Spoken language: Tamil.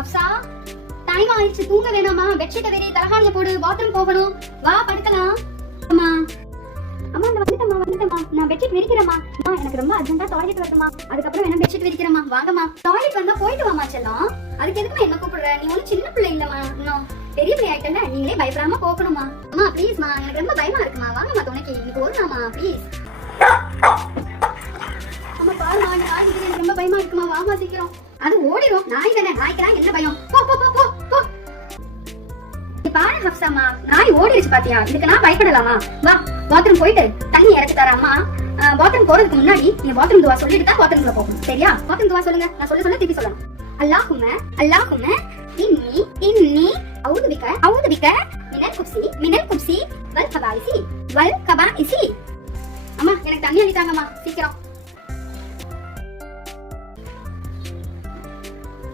ஹப்சா, டைம் ஆயிடுச்சு, தூங்க வேணாமா? பெட்ஷீட் வெறி, தலகாணிய போடு, பாத்ரூம் போகணும், வா படுக்கலாம். அம்மா அம்மா இந்த வந்துட்டேம்மா. நான் பெட்ஷீட் விரிக்கிறேம்மா. எனக்கு ரொம்ப அர்ஜென்ட்டா டாய்லெட் வருதுமா, அதுக்கப்புறம் வேணா பெட்ஷீட் விரிக்கிறேம்மா. வாங்கம்மா. டாய்லெட் வந்தா போயிட்டு வாமா செல்லம். அதுக்கு எதுக்குமா என்ன கூப்பிடுற? நீ ஒன்னும் சின்ன பிள்ளை இல்லம்மா, இன்னும் பெரிய பிள்ளை ஆயிட்டல, நீங்களே பயப்படாம போகணுமா. அம்மா ப்ளீஸ்மா, எனக்கு ரொம்ப பயமா இருக்குமா. வாங்கம்மா துணைக்கு, இன்னைக்கு ஒருநாமா ப்ளீஸ். அம்மா பாருமா, நாய் இது எனக்கு ரொம்ப பயமா இருக்குமா. வாமா சீக்கிரம். அது ஓடிரும், நாய் தானே, நாய்க்குதான் என்ன பயம். போ போ போ போ. பாரு ஹப்சாமா, நாய் ஓடிடுச்சு பாத்தியா, இதுக்கு நான் பயப்படலாமா? வா பாத்ரூம் போயிட்டு தண்ணி இறக்கி தரேம்மா. பாத்ரூம் போறதுக்கு முன்னாடி நீ பாத்ரூம் துவா சொல்லிட்டு தான் பாத்ரூம்ல போகணும், சரியா? பாத்ரூம் துவா சொல்லுங்க, நான் சொல்ல திருப்பி சொல்லணும். அல்லாஹும்ம இன்னி அஊது பிக மினல் குப்சி வல் கபாயிசி. அம்மா எனக்கு தண்ணி அடித்தாங்கம்மா, சீக்கிரம்.